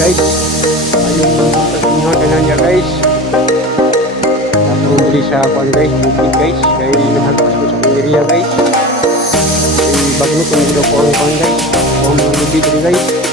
guys. Ayong pagkinuha ka na niya guys. Tapos dili sa kuan guys, bukid guys. Kaya naghagas ko sa area guys. Bagno kung gusto ko ang kuan guys. Kung mga lubi diri guys.